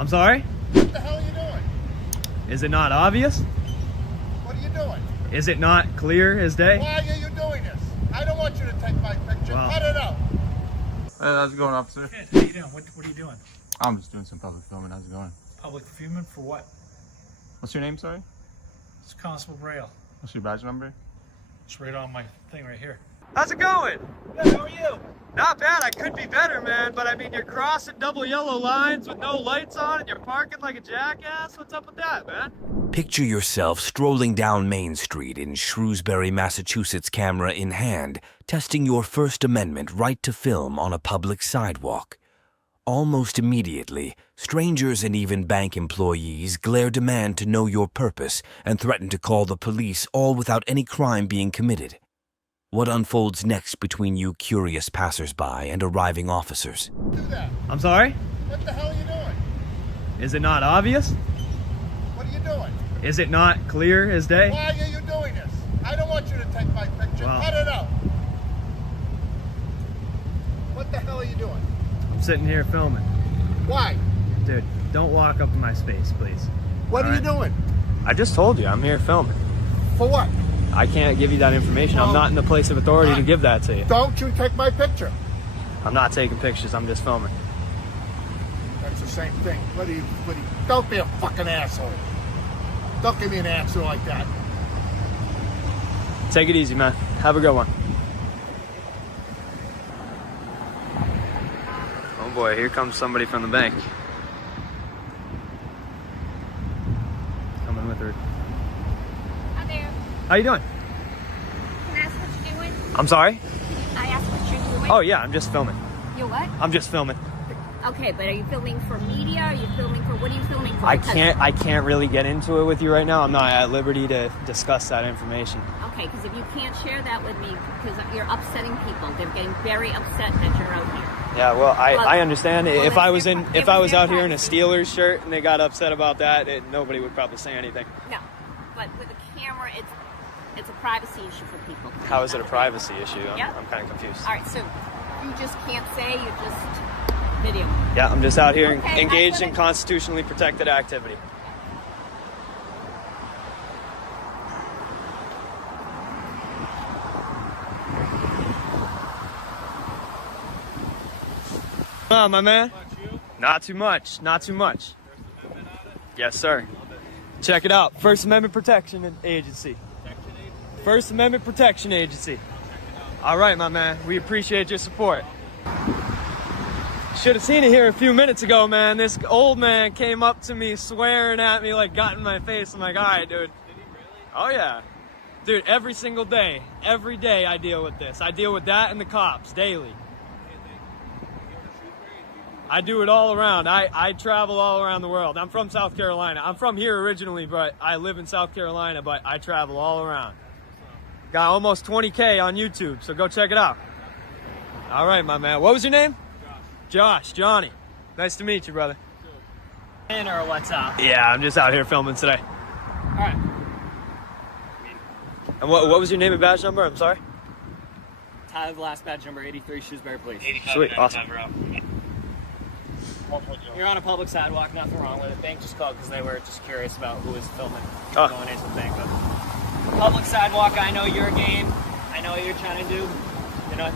I'm sorry? What the hell are you doing? Is it not obvious? What are you doing? Is it not clear as day? Why are you doing this? I don't want you to take my picture. Wow. Cut it out. How's it going, officer? Good. How you doing? What are you doing? I'm just doing some public filming. How's it going? Public filming for what? What's your name, sorry? It's Constable Braille. What's your badge number? It's right on my thing right here. How's it going? Good, how are you? Not bad. I could be better, man, but I mean, you're crossing double yellow lines with no lights on and you're parking like a jackass. What's up with that, man? Picture yourself strolling down Main Street in Shrewsbury, Massachusetts, camera in hand, testing your First Amendment right to film on a public sidewalk. Almost immediately, strangers and even bank employees glare demand to know your purpose and threaten to call the police, all without any crime being committed. What unfolds next between you curious passersby and arriving officers? Do that. I'm sorry? What the hell are you doing? Is it not obvious? What are you doing? Is it not clear as day? Why are you doing this? I don't want you to take my picture. Wow. Cut it out. What the hell are you doing? I'm sitting here filming. Why? Dude, don't walk up in my space, please. What All are you right. doing? I just told you, I'm here filming. For what? I can't give you that information. I'm Well, not in the place of authority to give that to you. Don't you take my picture. I'm not taking pictures, I'm just filming. That's the same thing. Don't be a fucking asshole. Don't give me an answer like that. Take it easy, man. Have a good one. Oh boy, here comes somebody from the bank. Coming with her. Hi there. How you doing? Can I ask what you're doing? I'm sorry? I asked what you're doing. Oh yeah, I'm just filming. You what? I'm just filming. Okay, but are you filming for media? Are you filming for, what are you filming for? I Because- can't really get into it with you right now. I'm not at liberty to discuss that information. Okay, because if you can't share that with me, because you're upsetting people. They're getting very upset that you're out here. Yeah, well, I Well, understand. well, If it's I was their in, pri- if it I was was their out here in a privacy. Steelers shirt and they got upset about that, nobody would probably say anything. No, but with a camera, it's a privacy issue for people. How is it a privacy issue? Yeah. I'm kind of confused. All right, so you just can't say, you just video. Yeah, I'm just out here Okay, engaged that's in what constitutionally protected activity. Oh, my man. Not too much. Not too much. Yes, sir. Check it out. First Amendment Protection Agency. First Amendment Protection Agency. All right, my man. We appreciate your support. Should have seen it here a few minutes ago, man. This old man came up to me swearing at me, like got in my face. I'm like, all right, dude. Did he really? Oh, yeah. Dude, every single day, every day I deal with this. I deal with that and the cops daily. I do it all around. I travel all around the world. I'm from South Carolina. I'm from here originally, but I live in South Carolina, but I travel all around. Got almost 20K on YouTube, so go check it out. All right, my man. What was your name? Josh, Johnny. Nice to meet you, brother. Or what's up? Yeah, I'm just out here filming today. All right. And what was your name and badge number? I'm sorry. Tyler, the last badge number 83, Shrewsbury Police. Sweet, awesome. You're on a public sidewalk, nothing wrong with it. Bank just called because they were just curious about who was filming Oh. going into the bank. But public sidewalk, I know your game. I know what you're trying to do. You're not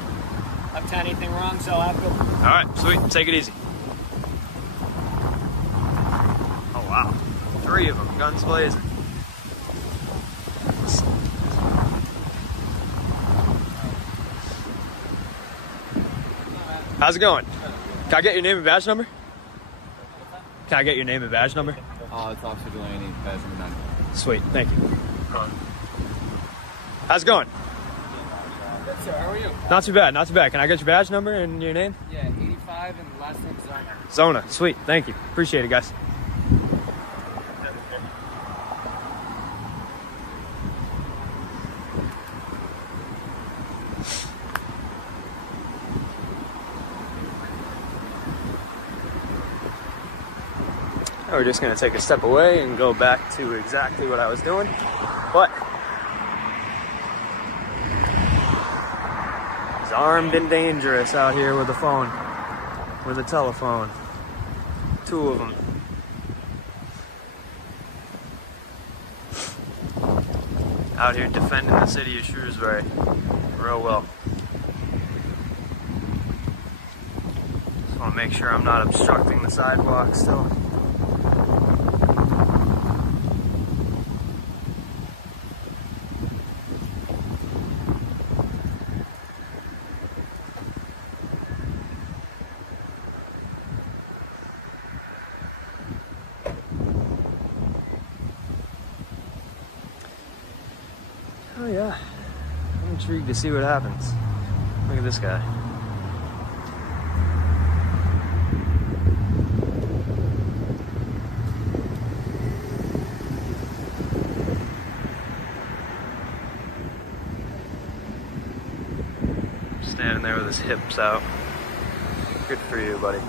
up to anything wrong, so I feel. All right, sweet. Take it easy. Oh, wow. 3 of them, guns blazing. How's it going? Can I get your name and badge number? Can I get your name and badge number? It's Officer Delaney, badge number 9. Sweet, thank you. How's it going? Good, sir. How are you? Not too bad, not too bad. Can I get your badge number and your name? Yeah, 85 and last name's Zona. Zona, sweet, thank you. Appreciate it, guys. Now we're just gonna take a step away and go back to exactly what I was doing, but he's armed and dangerous out here with a phone, with a telephone. 2 of them. Out here defending the city of Shrewsbury real well. Just want to make sure I'm not obstructing the sidewalk still. Oh yeah, I'm intrigued to see what happens. Look at this guy. Standing there with his hips out. Good for you, buddy.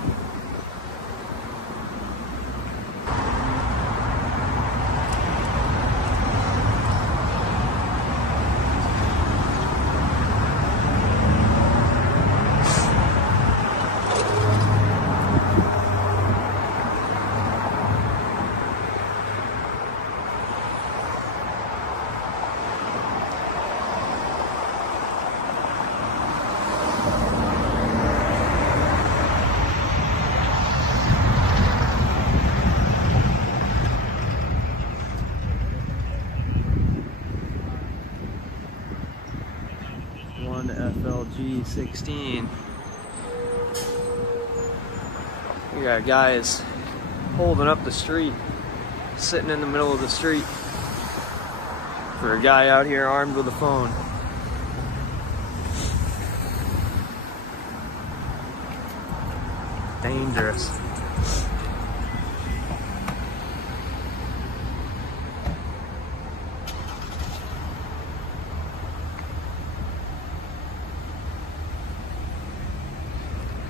FLG 16. We got guys holding up the street, sitting in the middle of the street for a guy out here armed with a phone. Dangerous.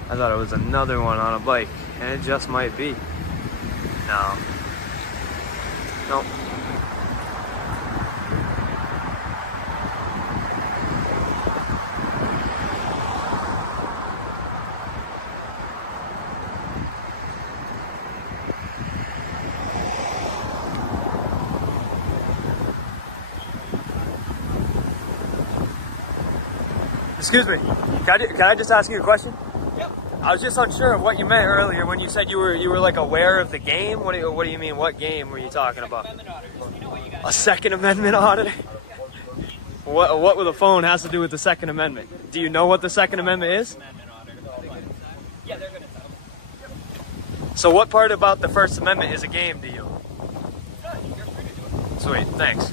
I thought it was another one on a bike, and it just might be. No. Nope. Excuse me, can I just ask you a question? I was just unsure of what you meant earlier when you said you were like aware of the game. What do you mean? What game were you talking about? A Second Amendment auditor? What with a phone has to do with the Second Amendment? Do you know what the Second Amendment is? Yeah, they're gonna tell. So what part about the First Amendment is a game to you? You're free to do it. Sweet, thanks.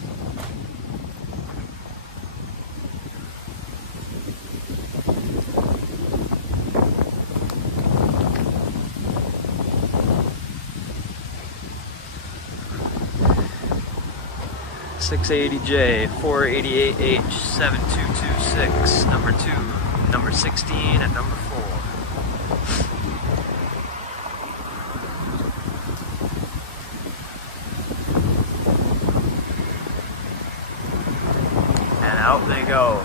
$680J, 488H, 7226, number 2, number 16, and number 4. And out they go.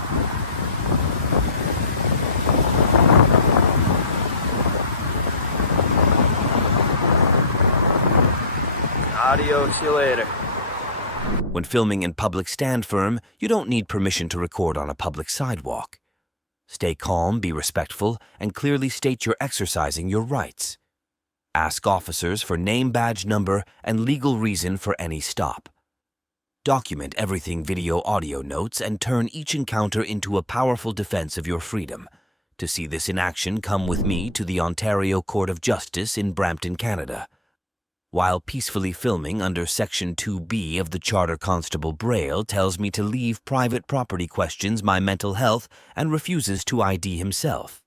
Adios, see you later. When filming in public, stand firm. You don't need permission to record on a public sidewalk. Stay calm, be respectful, and clearly state you're exercising your rights. Ask officers for name, badge number, and legal reason for any stop. Document everything video, audio notes, and turn each encounter into a powerful defense of your freedom. To see this in action, come with me to the Ontario Court of Justice in Brampton, Canada. While peacefully filming under Section 2B of the Charter Constable Braille tells me to leave private property questions my mental health and refuses to ID himself.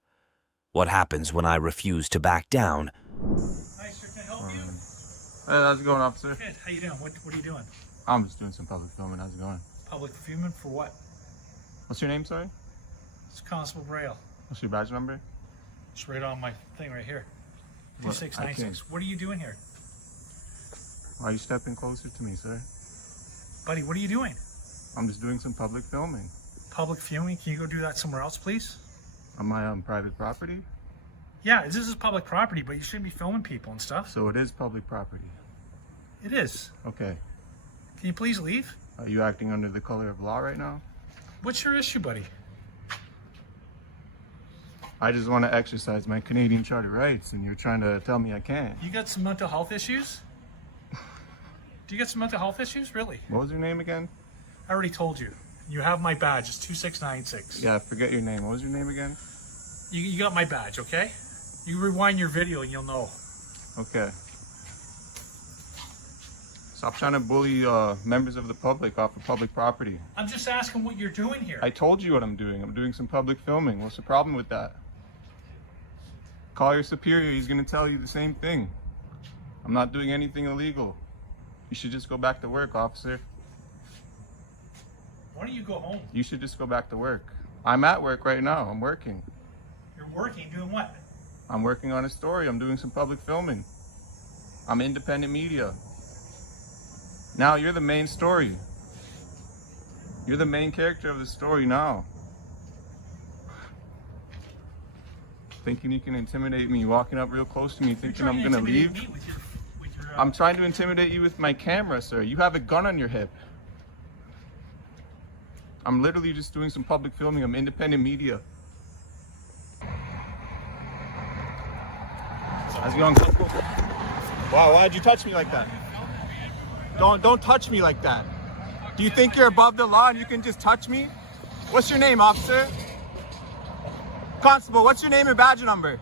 What happens when I refuse to back down? Hi, sir. Can I help you? Hey, how's it going, officer? Good. How you doing? What are you doing? I'm just doing some public filming. How's it going? Public filming for what? What's your name, sorry? It's Constable Braille. What's your badge number? It's right on my thing right here. What? 2696. What are you doing here? Why are you stepping closer to me, sir? Buddy, what are you doing? I'm just doing some public filming. Public filming? Can you go do that somewhere else, please? On my private property? Yeah, this is public property, but you shouldn't be filming people and stuff. So it is public property. It is. Okay. Can you please leave? Are you acting under the color of law right now? What's your issue, buddy? I just want to exercise my Canadian Charter rights, and you're trying to tell me I can't. You got some mental health issues? Do you get some mental health issues? Really? What was your name again? I already told you. You have my badge. It's 2696. Yeah, forget your name. What was your name again? You got my badge, okay? You rewind your video and you'll know. Okay. Stop trying to bully members of the public off of public property. I'm just asking what you're doing here. I told you what I'm doing. I'm doing some public filming. What's the problem with that? Call your superior. He's going to tell you the same thing. I'm not doing anything illegal. You should just go back to work, officer. Why don't you go home? You should just go back to work. I'm at work right now. I'm working. You're working, doing what? I'm working on a story. I'm doing some public filming. I'm independent media. Now you're the main story. You're the main character of the story now. Thinking you can intimidate me, walking up real close to me, thinking I'm gonna leave. I'm trying to intimidate you with my camera, sir. You have a gun on your hip. I'm literally just doing some public filming. I'm independent media. How's it going? Wow, why'd you touch me like that? Don't touch me like that. Do you think you're above the law and you can just touch me? What's your name, officer? Constable, what's your name and badge number?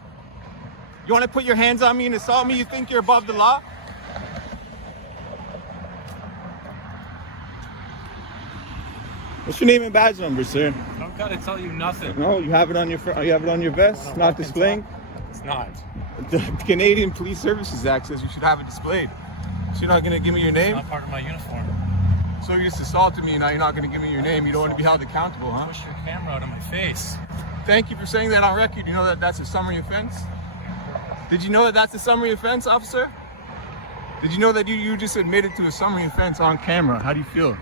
You want to put your hands on me and assault me? You think you're above the law? What's your name and badge number, sir? I don't gotta tell you nothing. No, you have it on your vest, not displaying. It's not. The Canadian Police Services Act says you should have it displayed. So you're not gonna give me your name? It's not part of my uniform. So you just assaulted me and now you're not gonna give me your name. You don't want to be held accountable, huh? Push your camera out of my face. Thank you for saying that on record. You know that that's a summary offense? Did you know that that's a summary offense, officer? Did you know that you just admitted to a summary offense on camera? How do you feel?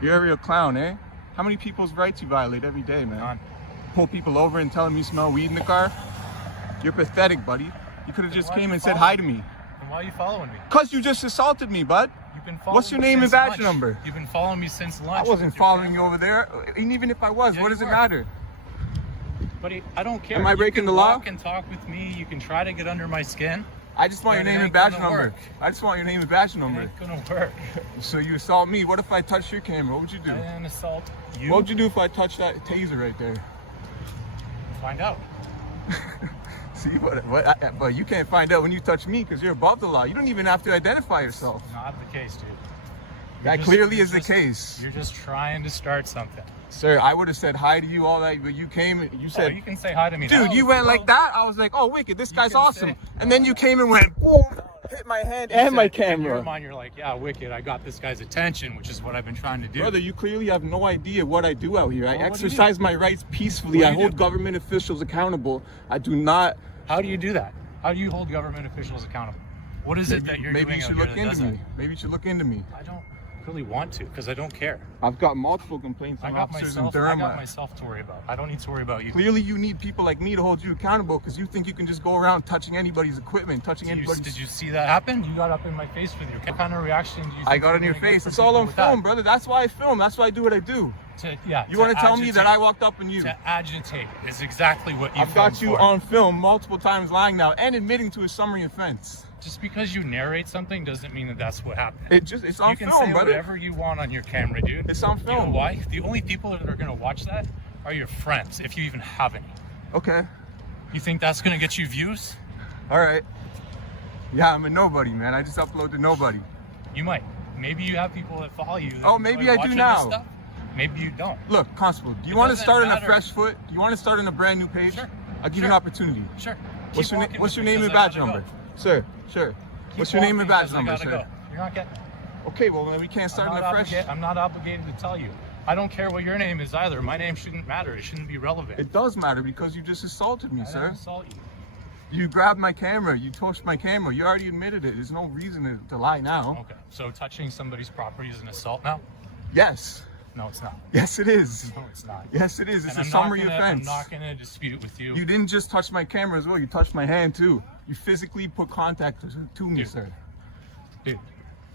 You're a real clown, eh? How many people's rights you violate every day, man? None. Pull people over and tell them you smell weed in the car? You're pathetic, buddy. You could have just came and said hi to me. Then why are you following me? Cause you just assaulted me, bud. You've been following What's your me name and since badge lunch. number? You've been following me since lunch. I wasn't with your following you camera. over there. And even if I was, Yeah, what you does it were. matter? Buddy, I don't care. Am I breaking the You law? can walk and talk with me. You can try to get under my skin. I just want your But it name and ain't badge gonna number. work. I just want your name and badge It number. ain't gonna work. So you assault me. What if I touch your camera? What would you do? I didn't assault you. What would you do if I touched that taser right there? Find out. See, but you can't find out when you touch me because you're above the law. You don't even have to identify yourself. Not the case, dude. That clearly is the case. You're just trying to start something. Sir, I would have said hi to you all that, but you came and you Oh, said, you can say hi to me now. dude, you went Well, like that. I was like, oh, wicked, this guy's can awesome. say- And then you came and went, boom, hit my hand and my In your camera. mind, you're like, yeah, wicked. I got this guy's attention, which is what I've been trying to do. Brother, you clearly have no idea what I do out here. I Well, what do you exercise my rights peacefully. What do I you hold do? government officials accountable. I do not. How do you do that? How do you hold government officials accountable? What is it that you're Maybe doing you should out look here that into me. doesn't? Maybe you should look into me. I don't really want to because I don't care. I've got multiple complaints I from got officers in myself. I Durham. got myself to worry about. I don't need to worry about you. Clearly, you need people like me to hold you accountable because you think you can just go around touching anybody's equipment, touching anybody's. Did you see that happen? You got up in my face with your. What kind of reaction do you? I think got you're in your gonna get face. from It's all people on with that? film, brother. That's why I film. That's why I do what I do. Yeah. You want to tell me that I walked up on you? To agitate is exactly what you. I've got filmed you for. on film multiple times lying now and admitting to a summary offense. Just because you narrate something doesn't mean that that's what happened. It's on You can film, say brother. whatever you want on your camera, dude. It's on You know film. why? The only people that are gonna watch that are your friends, if you even have any. Okay. You think that's gonna get you views? All right. Yeah, I'm a nobody, man. I just upload to nobody. You might. Maybe you have people that follow you. that Oh, maybe enjoy I do watching now. this stuff. Maybe you don't. Look, Constable, do you It want to doesn't start on a matter. fresh foot? Do you want to start on a brand new page? Sure. I'll give you Sure. an opportunity. Sure. What's Keep your, walking what's with your me, name and 'cause I badge gotta number? go. Sir, sure. Keep What's your name and walking, badge 'cause I number, gotta sir? go. You're not getting. Okay, well, then we can't start on a fresh. I'm not obligated to tell you. I don't care what your name is either. My name shouldn't matter. It shouldn't be relevant. It does matter because you just assaulted me, I sir. didn't assault you. You grabbed my camera. You touched my camera. You already admitted it. There's no reason to lie now. Okay. So touching somebody's property is an assault now? Yes. No, it's not. Yes, it is. No, it's not. Yes, it is. It's And a summary I'm offense. not gonna dispute with you. You didn't just touch my camera as well. You touched my hand too. You physically put contact to me, Dude. sir. Dude,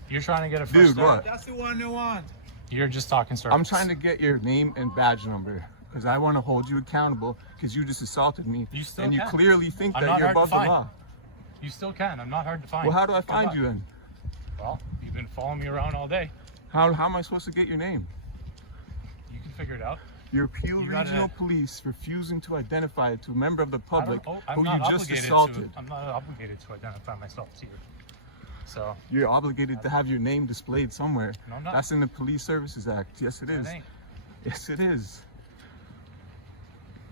You're trying to get a first Dude, start. what? That's the one you want. You're just talking circles. I'm trying to get your name and badge number because I want to hold you accountable because you just assaulted me. You still and you can. clearly think I'm that not you're hard to above the find. law. You still can. I'm not hard to find. Well, how do I Good find luck. you then? Well, you've been following me around all day. How am I supposed to get your name? You can figure it out. Your Peel You gotta- Regional Police refusing to identify it to a member of the I don't- public I'm who not you just obligated assaulted. I'm not obligated to identify myself to you. So, You're obligated to have your name displayed somewhere. No, I'm not. That's in the Police Services Act. Yes, it is. it ain't. Yes, it is.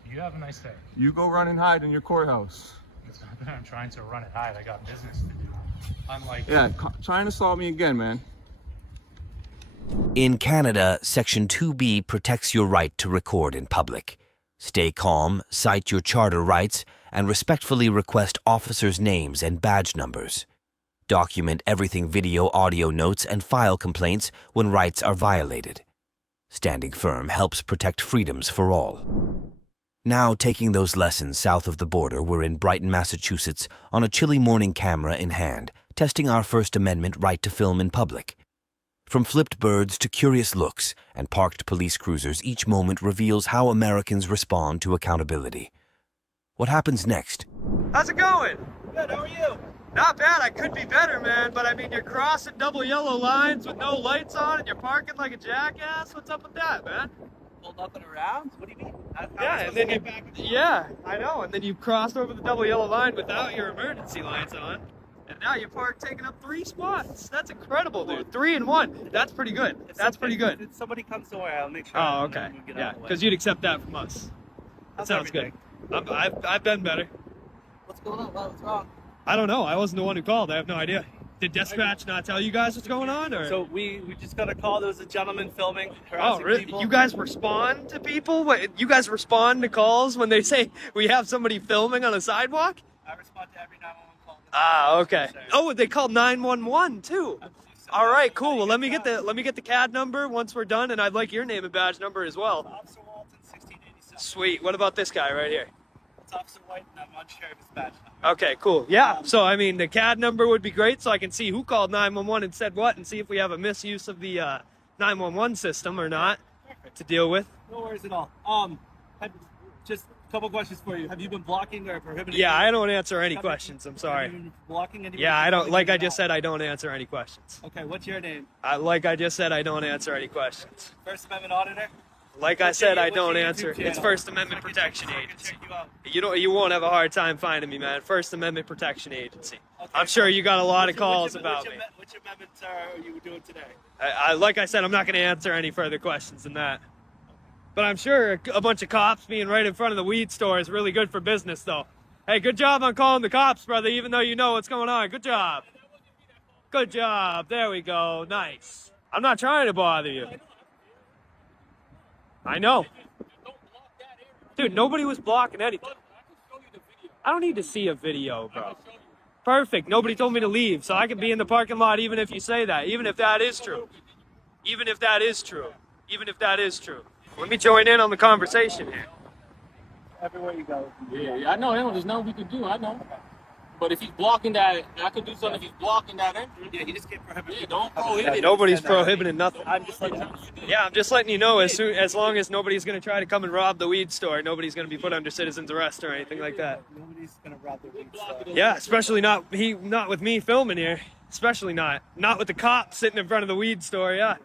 You have a nice day. You go run and hide in your courthouse. It's not that I'm trying to run and hide. I got business to do. I'm like, Yeah, try and assault me again, man. In Canada, Section 2B protects your right to record in public. Stay calm, cite your charter rights, and respectfully request officers' names and badge numbers. Document everything video, audio notes, and file complaints when rights are violated. Standing firm helps protect freedoms for all. Now, taking those lessons south of the border, we're in Brighton, Massachusetts, on a chilly morning, camera in hand, testing our First Amendment right to film in public. From flipped birds to curious looks and parked police cruisers, each moment reveals how Americans respond to accountability. What happens next? How's it going? Good, how are you? Not bad. I could be better, man. But I mean, you're crossing double yellow lines with no lights on, and you're parking like a jackass. What's up with that, man? Pulled up and around? What do you mean? Yeah, and then you yeah, I know. And then you crossed over the double yellow line without your emergency lights on, and now you're parked taking up 3 spots. That's incredible, dude. 3 and 1. That's pretty good. That's pretty good. If somebody comes to where I'll make sure. Oh, okay. Yeah, because you'd accept that from us. That sounds good. I've been better. What's going on? What's wrong? I don't know. I wasn't the one who called. I have no idea. Did dispatch not tell you guys what's going on, or? So we just got a call. There was a gentleman filming, Oh, harassing really? people. You guys respond to people? What, you guys respond to calls when they say we have somebody filming on a sidewalk? I respond to every 911 call. Ah, okay. Oh, they called 911 too. All right, cool. Well, let me get the CAD number once we're done, and I'd like your name and badge number as well. Officer Walton, 1687. Sweet. What about this guy right here? It's Officer White, and I'm unsure of his badge number. Okay, cool. Yeah. So I mean, the CAD number would be great, so I can see who called 911 and said what, and see if we have a misuse of the 911 system or not to deal with. No worries at all. Just a couple questions for you. Have you been blocking or prohibiting? Yeah, I don't answer any questions. I'm Have sorry. you been blocking anybody? Yeah, I don't. Like I Prohibiting just said, I don't answer any questions. Okay, what's your name? Like I just said, I don't answer any questions. First Amendment Auditor? Like I said, I What's your don't YouTube answer. channel? It's First Amendment So I can Protection check Agency. you out. You won't have a hard time finding me, man. First Amendment Protection Agency. Okay, I'm sure you got a lot of calls which about me. Which amendments are you doing today? Like I said, I'm not going to answer any further questions than that. But I'm sure a bunch of cops being right in front of the weed store is really good for business, though. Hey, good job on calling the cops, brother, even though you know what's going on. Good job. Good job. There we go. Nice. I'm not trying to bother you. I know. Dude, nobody was blocking anything. I don't need to see a video, bro. Perfect. Nobody told me to leave, so I can be in the parking lot even if you say that. Even if that is true. Even if that is true. Even if that is true. Let me join in on the conversation here. Everywhere you go. Yeah, I know. There's nothing we can do. I know. But if he's blocking that, I could do something if he's blocking that entry. Yeah, he just can't prohibit. Yeah, don't prohibit it. Nobody's prohibiting nothing. I'm just letting you know. Yeah, I'm just letting you know as long as nobody's going to try to come and rob the weed store, nobody's going to be put under citizen's arrest or anything like that. Nobody's gonna rob the weed store. Yeah, especially not with me filming here. Especially not with the cops sitting in front of the weed store. Yeah.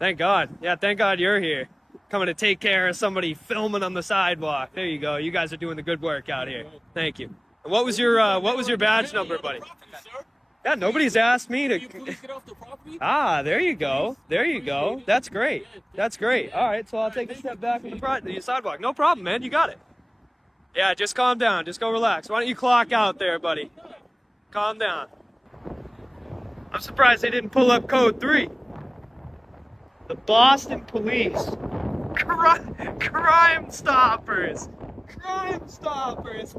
Thank God. Yeah, thank God you're here. Coming to take care of somebody filming on the sidewalk. There you go. You guys are doing the good work out here. Thank you. What was your badge number, buddy? Yeah, nobody's asked me to. Ah, there you go. There you go. That's great. That's great. All right, so I'll take a step back from the sidewalk. No problem, man. You got it. Yeah, just calm down. Just go relax. Why don't you clock out there, buddy? Calm down. I'm surprised they didn't pull up code 3. The Boston Police. Crime stoppers. Crime stoppers.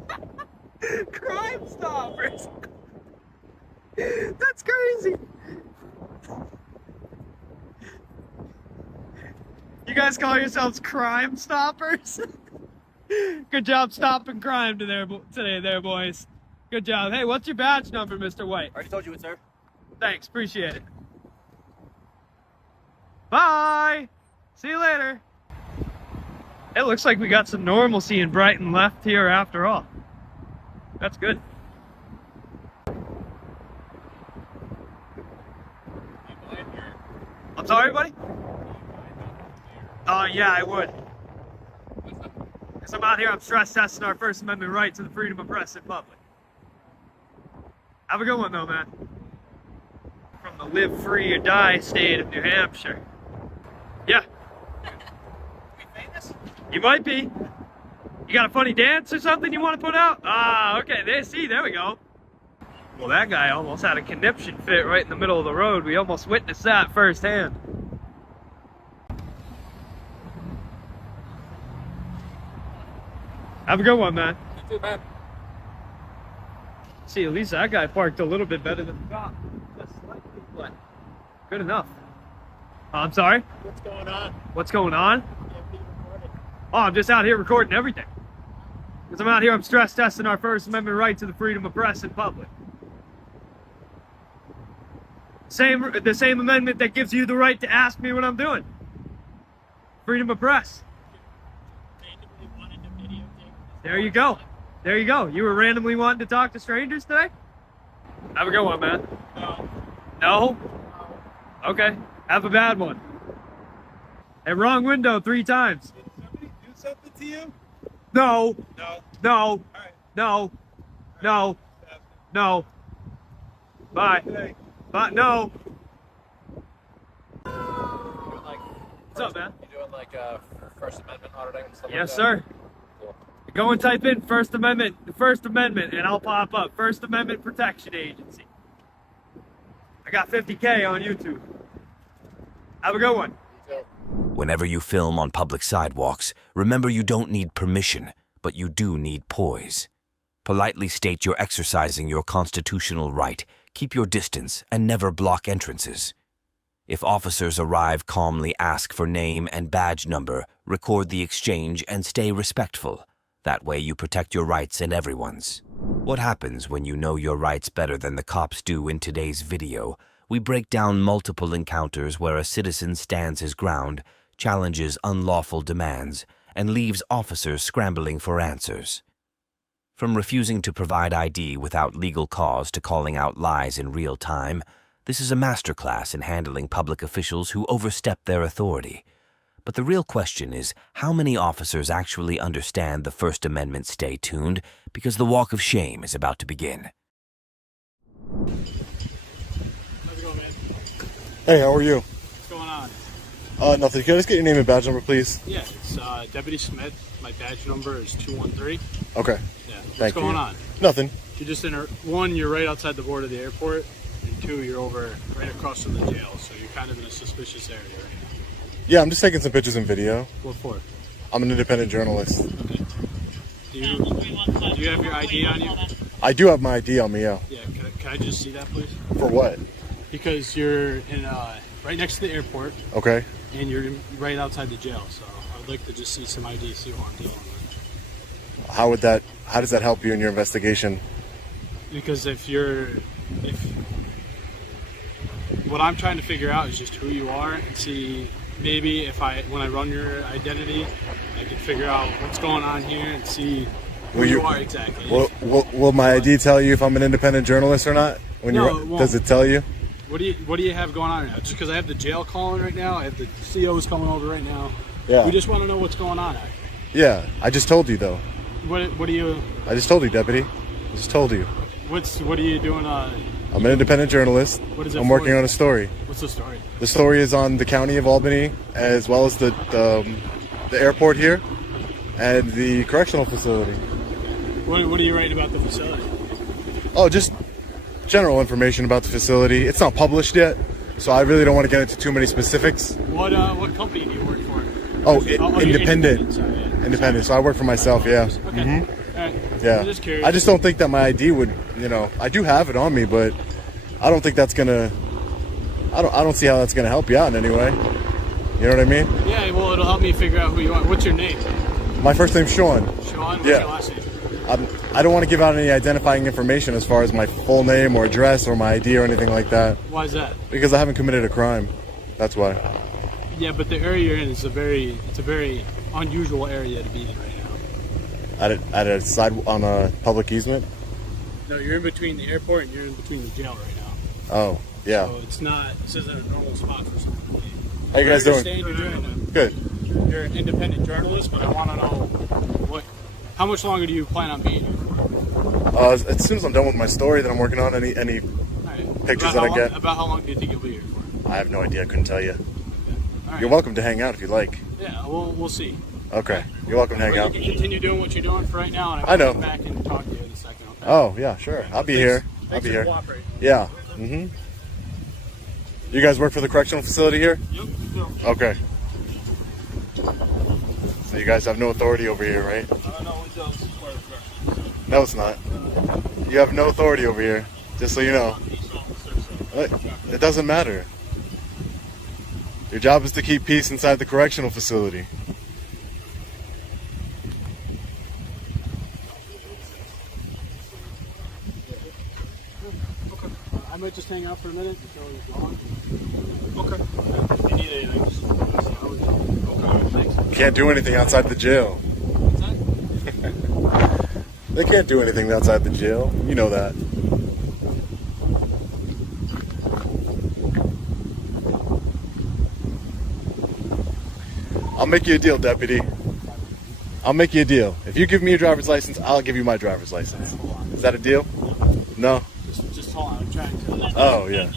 Crime stoppers. That's crazy. You guys call yourselves crime stoppers? Good job stopping crime today there, boys. Good job. Hey, what's your badge number, Mr. White? Already told you it, sir. Thanks, appreciate it. Bye. See you later. It looks like we got some normalcy in Brighton left here after all. That's good. I'm sorry, buddy? Yeah, I would. Because I'm out here, I'm stress testing our First Amendment right to the freedom of press in public. Have a good one, though, man. From the live free or die state of New Hampshire. Yeah. You might be. You got a funny dance or something you want to put out? Ah, okay, there we go. Well, that guy almost had a conniption fit right in the middle of the road. We almost witnessed that firsthand. Have a good one, man. You too, man. See, at least that guy parked a little bit better than the cop. Just slightly, but good enough. I'm sorry? What's going on? What's going on? Oh, I'm just out here recording everything. Because I'm out here, I'm stress testing our First Amendment right to the freedom of press in public. The same amendment that gives you the right to ask me what I'm doing. Freedom of press. There you go. There you go. You were randomly wanting to talk to strangers today? Have a good one, man. No. No? Okay. Have a bad one. Hey, wrong window 3 times. Did somebody do something to you? No. No. No. All right. No. No. No. Bye. Hey. Bye. No. Doing like, What's up, man? you doing like First Amendment auditing and stuff Yes, like sir. that? Cool. Go and type in First Amendment, and I'll pop up. First Amendment Protection Agency. I got 50K on YouTube. Have a good one. Whenever you film on public sidewalks, remember you don't need permission, but you do need poise. Politely state you're exercising your constitutional right, keep your distance, and never block entrances. If officers arrive, calmly ask for name and badge number, record the exchange, and stay respectful. That way you protect your rights and everyone's. What happens when you know your rights better than the cops do in today's video? We break down multiple encounters where a citizen stands his ground, challenges unlawful demands, and leaves officers scrambling for answers. From refusing to provide ID without legal cause to calling out lies in real time, this is a masterclass in handling public officials who overstep their authority. But the real question is, how many officers actually understand the First Amendment? Stay tuned, because the walk of shame is about to begin. How's it going, man? Hey, how are you? What's going on? Nothing. Can I just get your name and badge number, please? Yeah, it's Deputy Smith. My badge number is 213. Okay. Yeah. What's Thank going you. on? Nothing. You just one, you're right outside the border of the airport, and 2, you're over right across from the jail, so you're kind of in a suspicious area right now. Yeah, I'm just taking some pictures and video. What for? I'm an independent journalist. Okay. Do you have your ID on you? I do have my ID on me, yeah. Yeah, can I just see that, please? For what? Because you're in right next to the airport. Okay. And you're right outside the jail, so I'd like to just see some ID, see what I'm dealing with. How does that help you in your investigation? Because what I'm trying to figure out is just who you are and see maybe when I run your identity, I can figure out what's going on here and see who you are exactly. Will my ID tell you if I'm an independent journalist or not? Does it tell you? What do you have going on right now? Just because I have the jail calling right now, I have the COs coming over right now. Yeah. We just want to know what's going on. Yeah, I just told you though. What do you? I just told you, Deputy. I just told you. What are you doing? I'm an independent journalist. What is it? I'm working on a story. What's the story? The story is on the county of Albany, as well as the airport here, and the correctional facility. What are you writing about the facility? Oh, just general information about the facility. It's not published yet, so I really don't want to get into too many specifics. What company do you work for? Oh, independent. Independent. So I work for myself. Yeah. Okay. Mm-hmm. All right. Yeah. I'm just curious. I just don't think that my ID would. I do have it on me, but I don't think that's gonna. I don't see how that's gonna help you out in any way. You know what I mean? Yeah. Well, it'll help me figure out who you are. What's your name? My first name's Sean. Sean. What's Yeah. your last name? I don't want to give out any identifying information as far as my full name or address or my ID or anything like that. Why is that? Because I haven't committed a crime. That's why. Yeah, but the area you're in is a very unusual area to be in right now. At a side on a public easement. No, you're in between the airport and you're in between the jail right now. Oh, yeah. So this isn't a normal spot for someone to be. How you guys doing? Good. You're an independent journalist, but I want to know how much longer do you plan on being here for? As soon as I'm done with my story that I'm working on, any pictures that I get. About how long do you think you'll be here for? I have no idea. I couldn't tell you. Right. You're welcome to hang out if you'd like. Yeah, we'll see. Okay. You're welcome to hang out. You can continue doing what you're doing for right now, and I know. I'll come back and talk to you in a second. Okay? Oh yeah, sure. I'll be here. I'll be here. Yeah. Mhm. You guys work for the correctional facility here? Yep. Okay. So you guys have no authority over here, right? No, it's not. You have no authority over here, just so you know. It doesn't matter. Your job is to keep peace inside the correctional facility. I might just hang out for a minute until he's gone. Okay. If you need anything, just let us know. Okay, thanks. Can't do anything outside the jail. They can't do anything outside the jail. You know that. I'll make you a deal, deputy. I'll make you a deal. If you give me your driver's license, I'll give you my driver's license. Is that a deal? No? Just hold on. I'm trying to. Oh, yeah.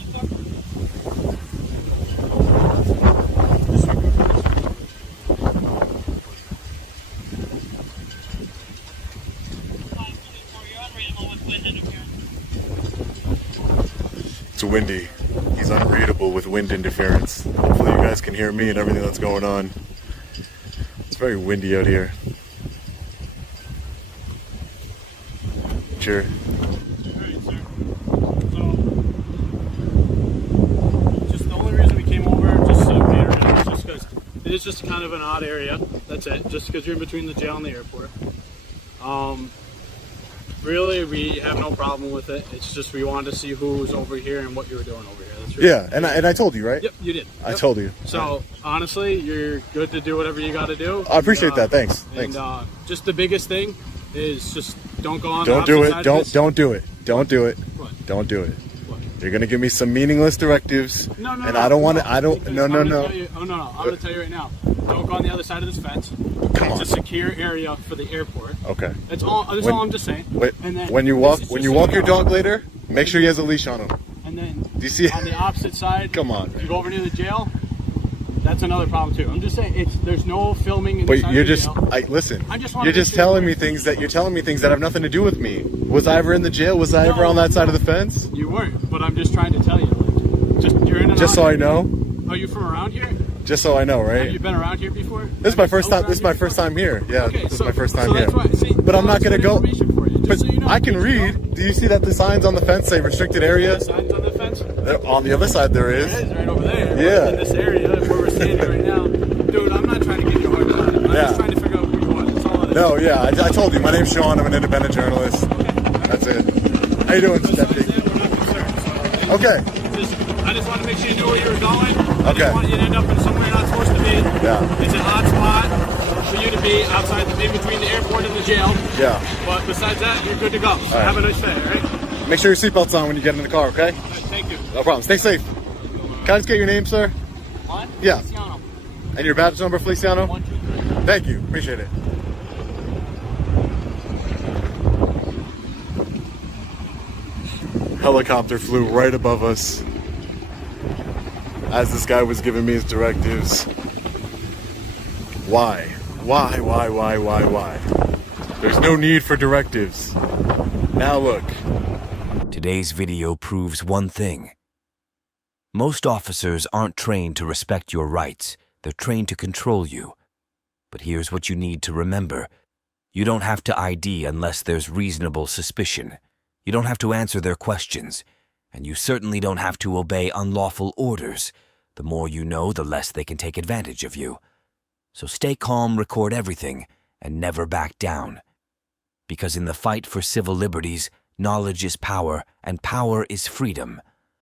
It's windy. He's unreadable with wind interference. Hopefully you guys can hear me and everything that's going on. It's very windy out here. Sure. Alright, sir. So, just the only reason we came over, just so Peter knows, just because it is just kind of an odd area. That's it. Just because you're in between the jail and the airport. Really, we have no problem with it. It's just we wanted to see who was over here and what you were doing over here. That's really Yeah, and I told you, right? Yep, you did. I told you. So honestly, you're good to do whatever you got to do. I appreciate that. Thanks. Thanks. And just the biggest thing is just don't go on. Don't do it. Don't do it. Don't do it. What? Don't do it. What? You're gonna give me some meaningless directives. No, and I don't want to. I don't. No. I'm gonna tell you right now. Don't go on the other side of this fence. Come on. It's a secure area for the airport. Okay. That's all. That's all I'm just saying. Wait. And then When you walk your dog later, make sure he has a leash on him. And then Do you see? on the opposite side, Come on. if you go over near the jail, that's another problem too. I'm just saying there's no filming. But inside you're the just. jail. Listen. I just wanna You're make just sure telling me things that you're telling me things that have nothing to do with me. Was I ever in the jail? Was I ever on that side of the fence? You weren't, but I'm just trying to tell you. Like, you're in and Just so out I know. Are you from around here? Just so I know, Have right? you been around here before? This is my first time. This is my first time here. Yeah, Okay, this is so- my first time so here. that's why- see, But I'm not that's gonna good go. information for you, just But so you know. I can read. Do you see that the signs on the fence say restricted area? Signs on the fence? On the other side there is. It is right over there. Yeah. In this area where we're standing right now. Dude, I'm not trying to give you a hard time. I'm Yeah. just trying to figure out who you are. That's all it is. No, yeah, I told you. My name's Sean. I'm an independent journalist. That's it. How you doing, Deputy? Okay. I just want to make sure you knew where you were going. I Okay. didn't want you to end up in somewhere you're not supposed to be. Yeah. It's an odd spot for you to be outside, in between the airport and the jail. Yeah. But besides that, you're good to go. So right. have a nice day, all right? Make sure your seatbelt's on when you get in the car, okay? All right, thank you. No problem. Stay safe. Can I just get your name, sir? What? Yeah. Feliciano. And your badge number, Feliciano? 1, 2, 3. Thank you. Appreciate it. Helicopter flew right above us as this guy was giving me his directives. Why? Why? There's no need for directives. Now look. Today's video proves one thing. Most officers aren't trained to respect your rights. They're trained to control you. But here's what you need to remember. You don't have to ID unless there's reasonable suspicion. You don't have to answer their questions. And you certainly don't have to obey unlawful orders. The more you know, the less they can take advantage of you. So stay calm, record everything, and never back down. Because in the fight for civil liberties, knowledge is power, and power is freedom.